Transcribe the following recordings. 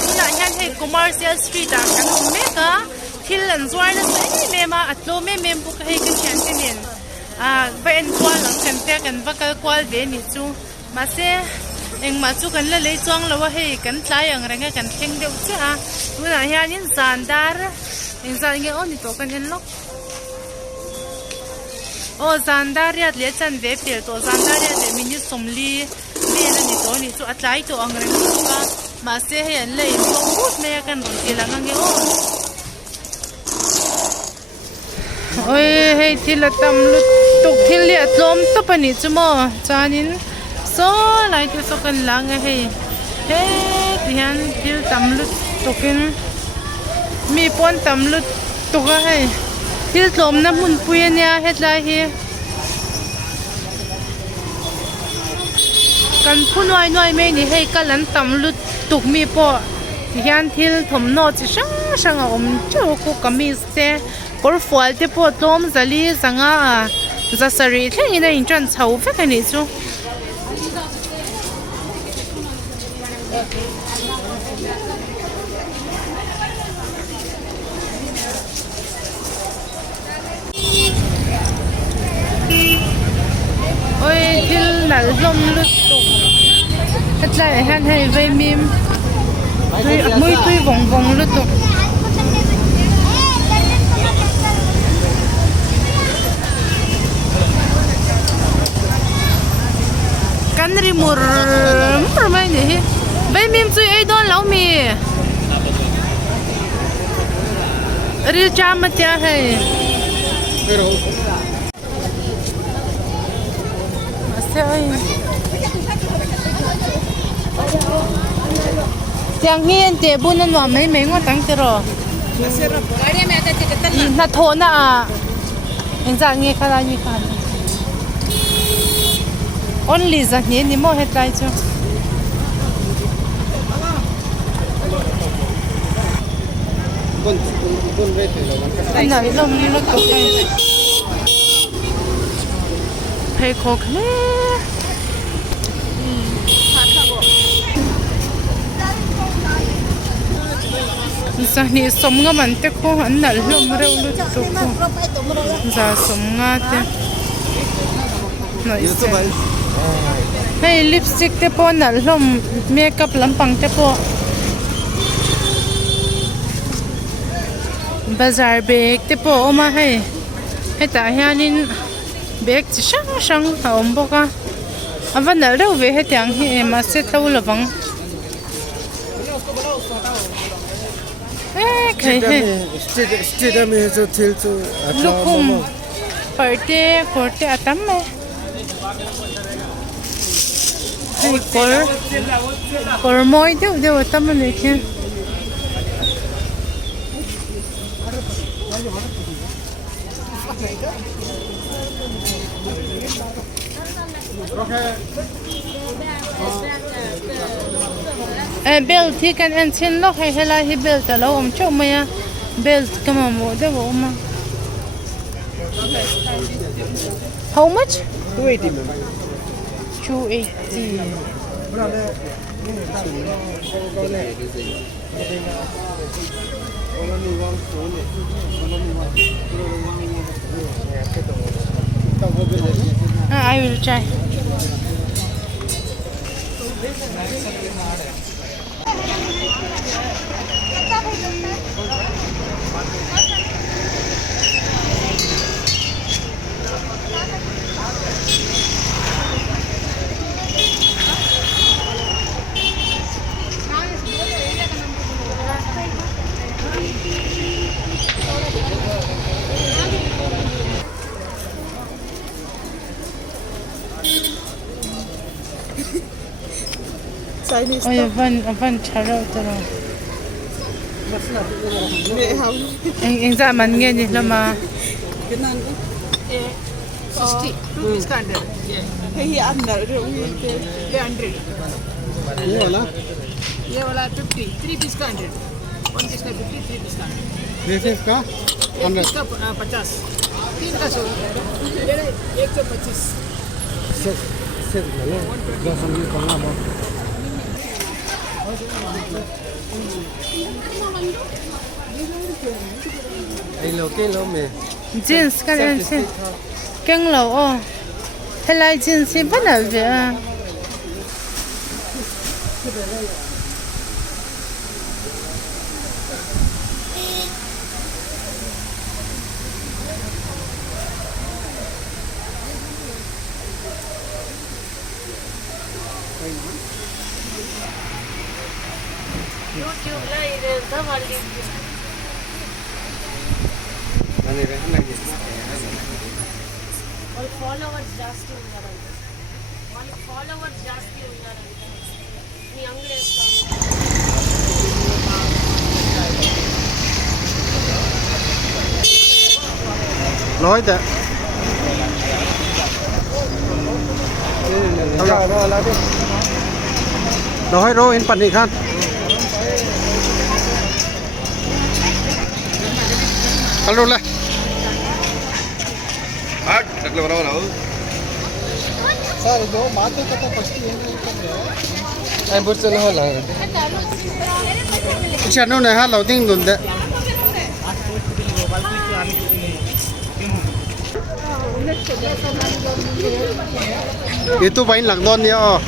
tuna hian hei commercial street a kan meka thil an zuar na sai mema atlo mem bu ka hei kan thian tenin va en kwal lang kan te kan va kal kwal ve ni chu ma se engma chu kan la lei chong lawa hei kan tlai ang renga kan theng deuh cha tuna hian in zandar in zan nge on ni to kan en lok o zandariat le chan ve pel to zandariat le mini somli me na ni to ni chu atlai to ang reng ka ma se he an le in to mut me kan ron ti lang nge o oi hei thil tam lu tuk thil le atlom to pani chu mo chanin so lai te so kan lang hei he hian thil tam lu tukin mi pon tam lu tuka hei thil tlom na mun puya nia hetlai hi kan phunoi noi me ni hei kalan tam lut tuk mi po hian thil thom no chi sang a om chu ku kamis te kor fual te po tlom zali zanga za sari theng ina in tran chho fe ka ni chu ôi thil nal lom lut tuk hetlai han hei ve mim mui tui vong lut tuk kan ri mur mai ni hi ve mim chui ei don lau mi ri cha ma tia hei tiếng hiền để buôn ăn vào mấy ngón trắng thế rồi na thô na à anh ra nghe khai như khai only ra nghe ni mo hết lại chứ anh nói lông nó tốt này thấy khó khăn sa ni som nga man te ko an nal hlom reu lu tu ko za som nga te noi se hey lipstick te po nal hlom makeup lampang te po bazar bag te po oma hey heta hianin bag chi sang ha om boka avan nal reu ve hetiang hi ma se tlo lawang Street में जो Thiel जो lukum korte atam me hey kor moi deu atam ne khe belt hi kan en chin lo he hela hi belt lo om chu maya belt kama mo de wo ma how much 280 में 280 I will try Chinese oi van charo taro eng za man nge ni lama 60 rupees ka 100 he अंदर ये 100 ये वाला 50 3 piece का 100 1 piece का 50 3 piece का 3 का 100 piece का 50 3 का 100 125 से Ai lo ke lo me. Jeans cái này xem căng lẩu ô thế lại jeans xem bắt đầu về à YouTube ላይ ተማሪ Mane re na ke. వాళ్ళ ఫాలోవర్స్ జాస్తి ఉన్నారంట వాళ్ళ ఫాలోవర్స్ జాస్తి ఉన్నారంట నీ అంగడి వేస్తాను nói thế nói rồi in phần gì khăn ăn luôn này Đặc biệt đâu đâu. sir do maate kata first em bớt chân hơn là chuyện nó này ha lâu tin đồn đấy itu bain lakdon ya oh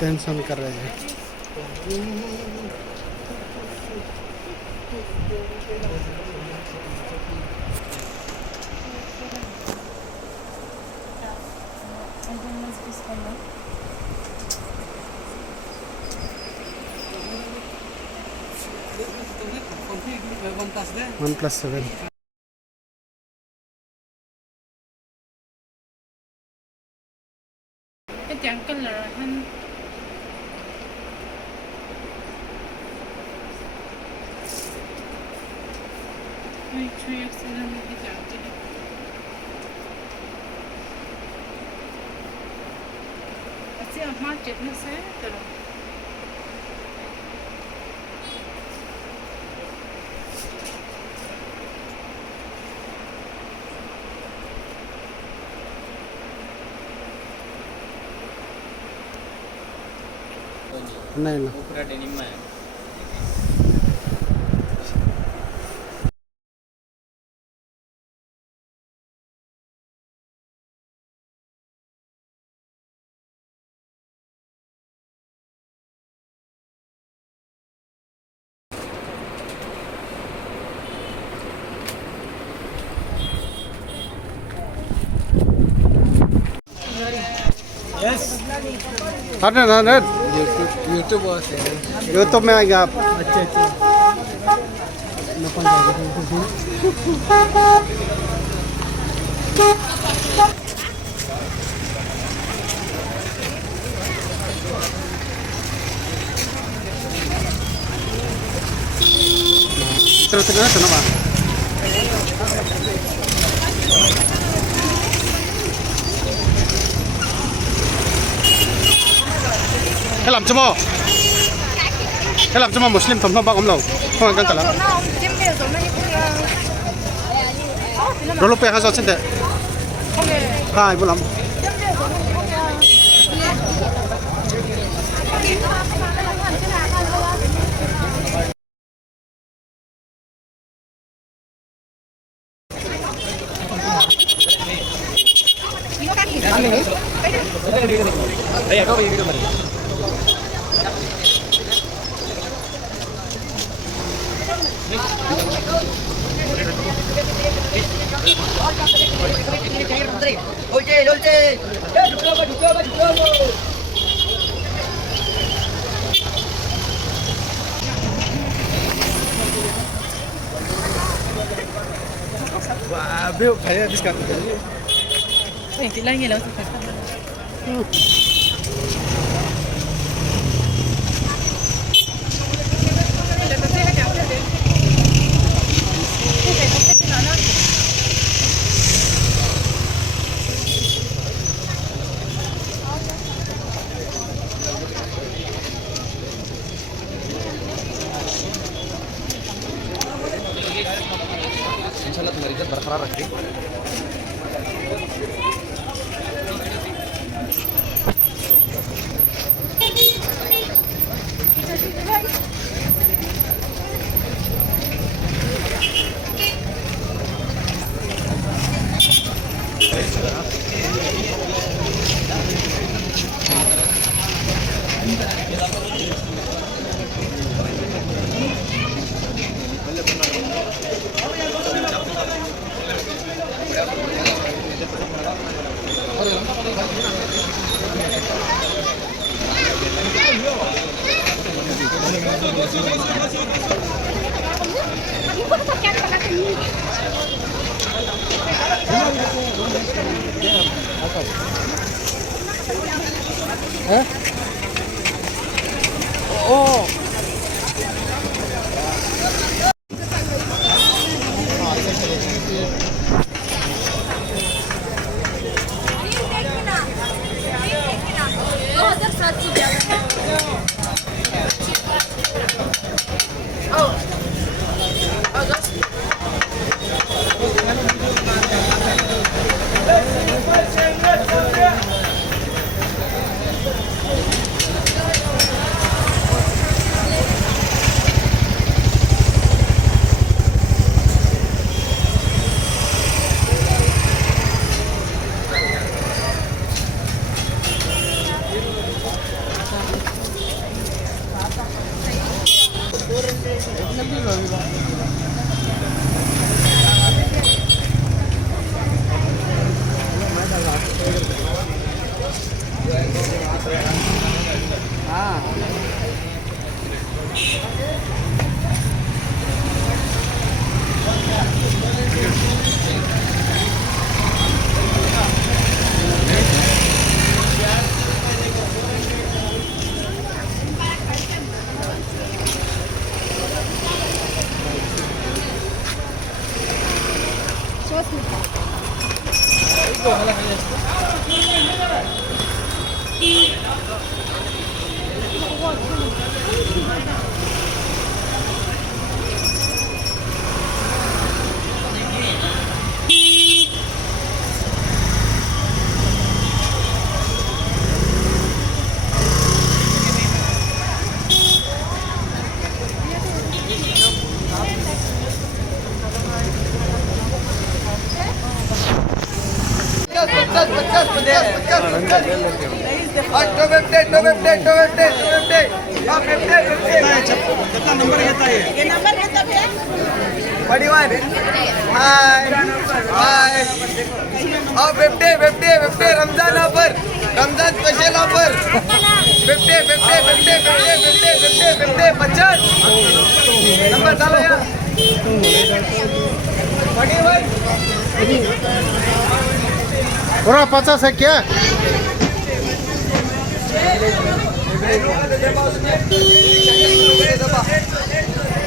tension कर रहे हैं OnePlus 7 cái chẳng cần là anh hay chơi accident cái chẳng cái Asyik macet ni saya terus. này là अरे YouTube में आएगा आप अच्छा terus kenapa cái làm cho mò cái làm cho mò Muslim thầm thầm bác ông lầu không ăn căng cả lắm rồi lúc bé hay sao xin thế hai vui lắm Wah, beo phải habis kan. Eh, tidak lagi lah. बाहर रखिए। Ramzan offer, Ramzan special offer 50 number डालो यार। पूरा 50 है क्या?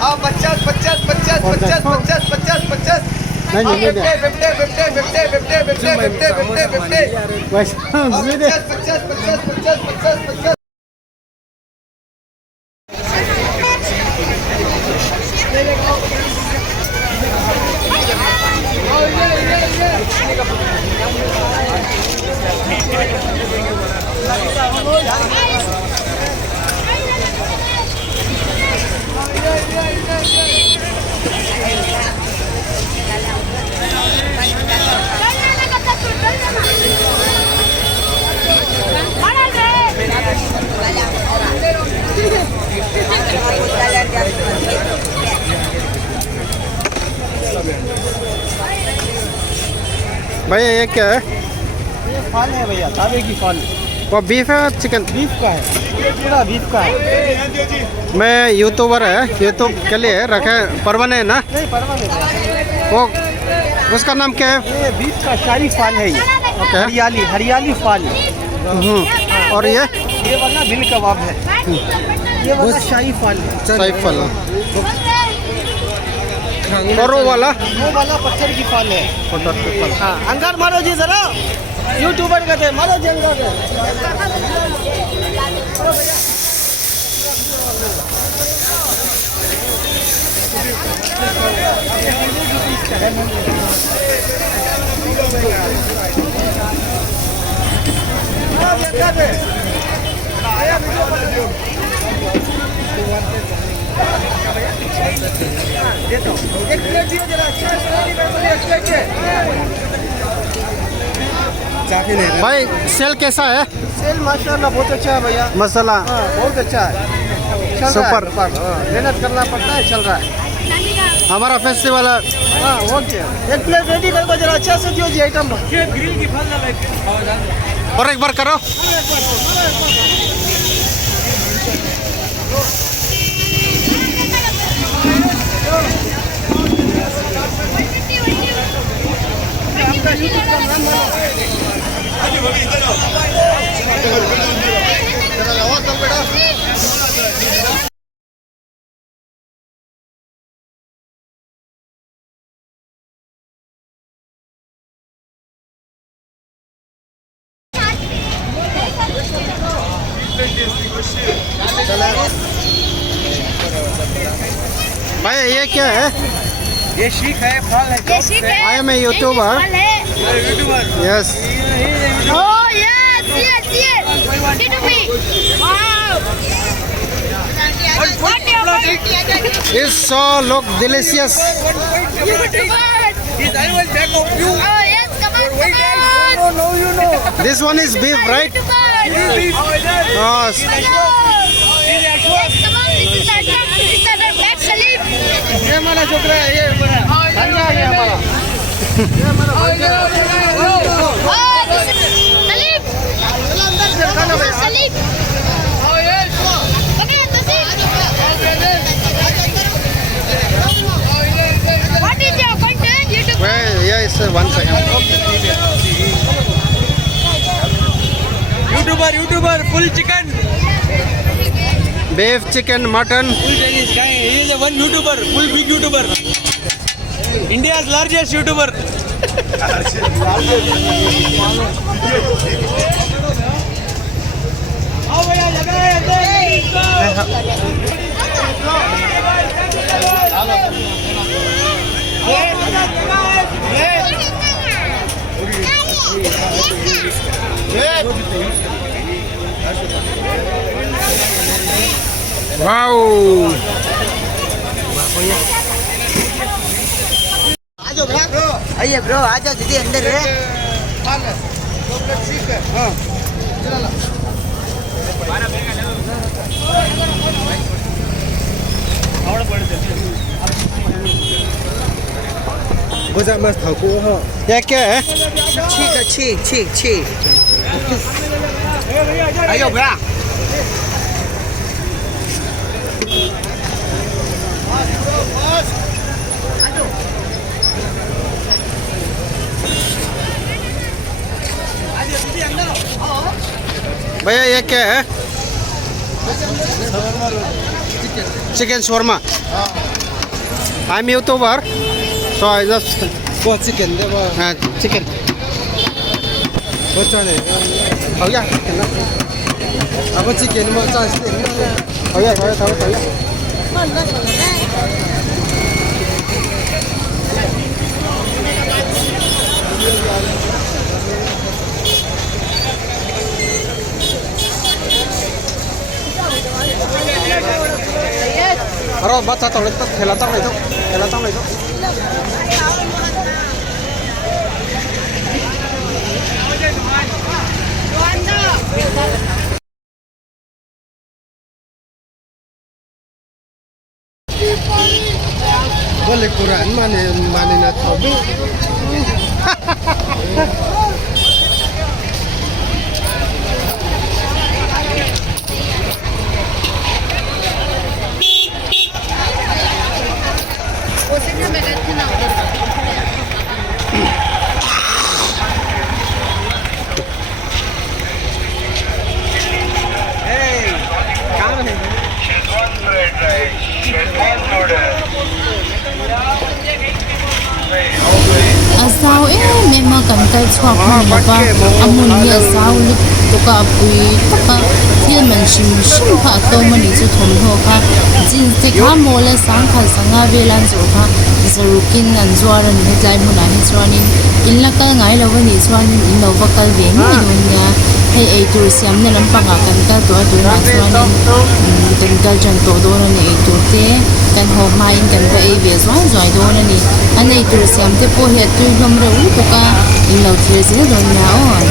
हाँ 50 नहीं नहीं नहीं 50 भैया ये क्या है? ये फाल है भैया, तावे की फाल। वो बीफ है चिकन? बीफ का है, पूरा बीफ का है। मैं यूट्यूबर है, यूट्यूब के लिए रखे परवाने है ना? नहीं परवा नहीं, वो उसका नाम क्या है? ये बीफ का शाही फाल है। ये ओके। हरियाली फाल। और ये वाला बिल कबाब है, ये वाला शाही फाल है। शाही फल। और वो वाला पत्थर की फाल है। हाँ अंगार मारो जी जरा, यूट्यूबर कहते हैं, मारो जी अंगार। भाई सेल कैसा है सेल माशाल्लाह बहुत अच्छा है भैया। मसाला हाँ बहुत अच्छा है, चल रहा है सुपर। व्यापार। हाँ, मेहनत करना पड़ता है, चल रहा है। हमारा फेस्टिवल हाँ ओके, एक प्लेट रेडी करो जरा, अच्छा से दियो जी आइटम। और एक बार करो भाई ये क्या है ये शीख है, फल है। I am a YouTuber yes Oh yes, yes, yes. Did we? Wow. What your favorite? It's so look delicious YouTubers. His animal back of you. Oh yes, come on, come on. No, you know. This one is beef right YouTubers. Oh, Yes, come on. This is our Black Khalif. ये हमारा छोकरा है, ये हमारा खाना है हमारा। Oh, this is Khalif. This is Khalif. Come here, Tasik. What is your content? YouTube. yes 1 second YouTuber, full chicken. beef chicken mutton Full Chinese guy. He is a one YouTuber, full big YouTuber. India's largest YouTuber. wow आइए bro, आ जाओ दीदी अंदर है। ये क्या है ठीक। आइयो भैया। भैया ये क्या है chicken shawarma I am YouTuber so I just बहुत चिकन दे वो। चिकन बच्चा ने। हो गया अब चिकन में चांस दे। हो गया Aro baca tong itu, hela tong itu. Boleh Quran mana nak tahu? sao mẹ mà cầm tay chọc mình là ba amun ya sao lúc tụi cả bùi tất cả thiên mình shim shim pha to mani chu thom tho kha jeans te kha mole sang kha sanga velan zo kha zarukin an zuar an hetlai muna hi chuanin in la kal ngai lo ni chuanin in lo vakal ve ni don nia hei ei tur siam na lampanga kan kal to tu na chuanin kan kal jan to do na ni tur te kan ho mai kan ba ei ve zoi zoi do na ni an ei tur siam te po he tu hlom re u to ka in lo thir sin don nia on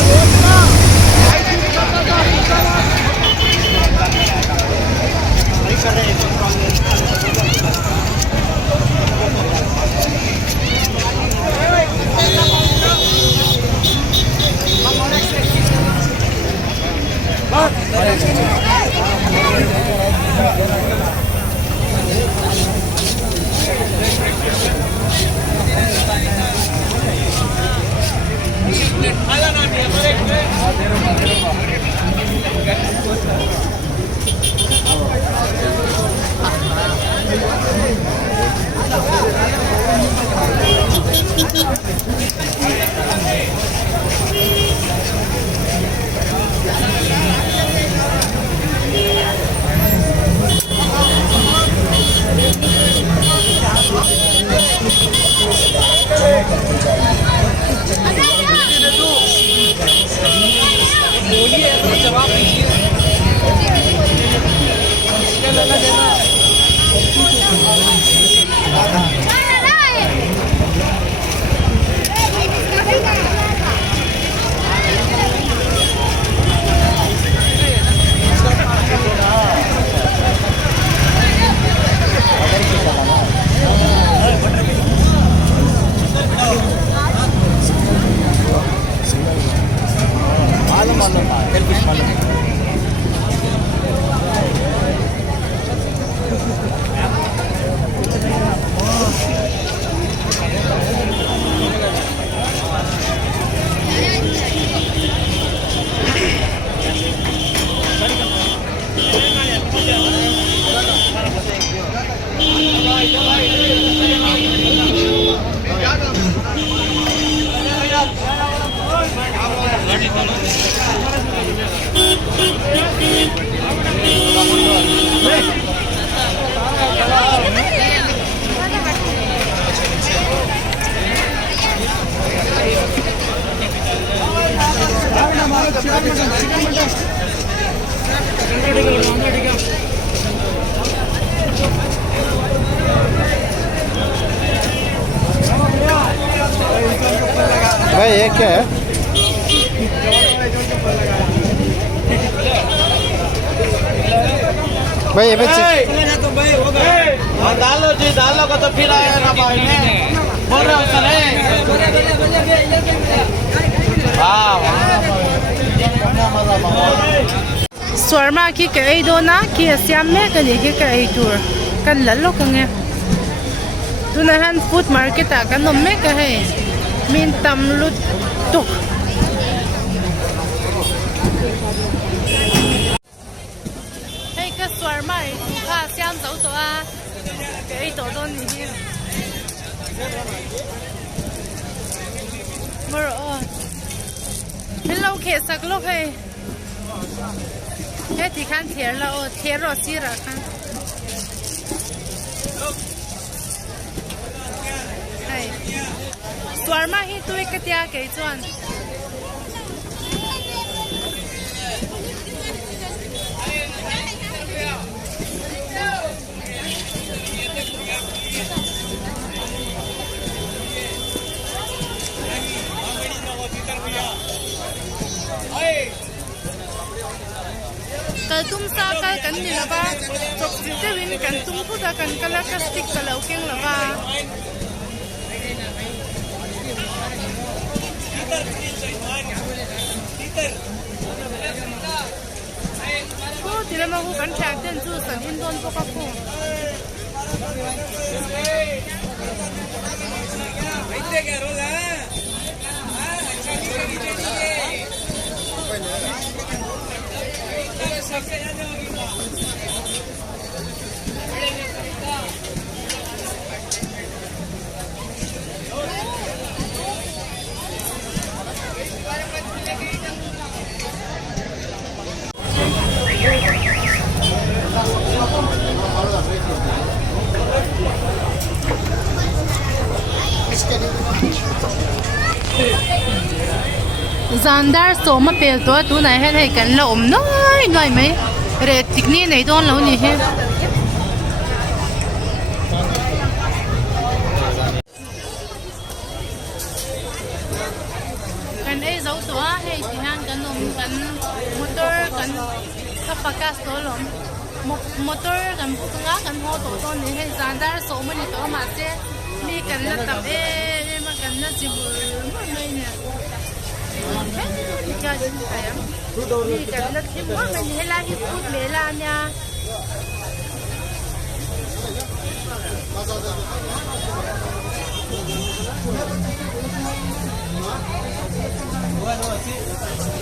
भाई ये क्या है भाई ये बच्चे डालो जी डालो का तो फिर आया ना भाई ने बोल रहा हूँ Swarma ki kai do na ki siam me ka ni ki kai tur kan lalo ka nge tu na han food market a kan nom me ka he min tam lut tuk hey ka swarma ai tu kha siam zo to a kai to do ni hi mer o hello ke sak lo he thế thì khán thiệt là ô thiệt rồi xí rồi khán này tuần mà hi tôi cái tia cái chuyện cái tung sa cái cảnh gì là ba chụp chỉ cái viên cảnh tung phút ra cảnh cái lá plastic cái lẩu kiêng là ba cô thì là mà cô cảnh trạng trên chú sản in đôn cô các cô Zandar so ma pel to tu nai hen hay kan la noi mai re tikni nei don lo ni he kan ei zo to a hey ti han kan nom kan motor kan ka pakas to lom motor kan bu nga kan ho to ni he Zandar so ma ni to ma se mi kan la tam ma kan na ji bu mai ne Hãy subscribe cho kênh Ghiền Mì Gõ để không bỏ lỡ những video hấp dẫn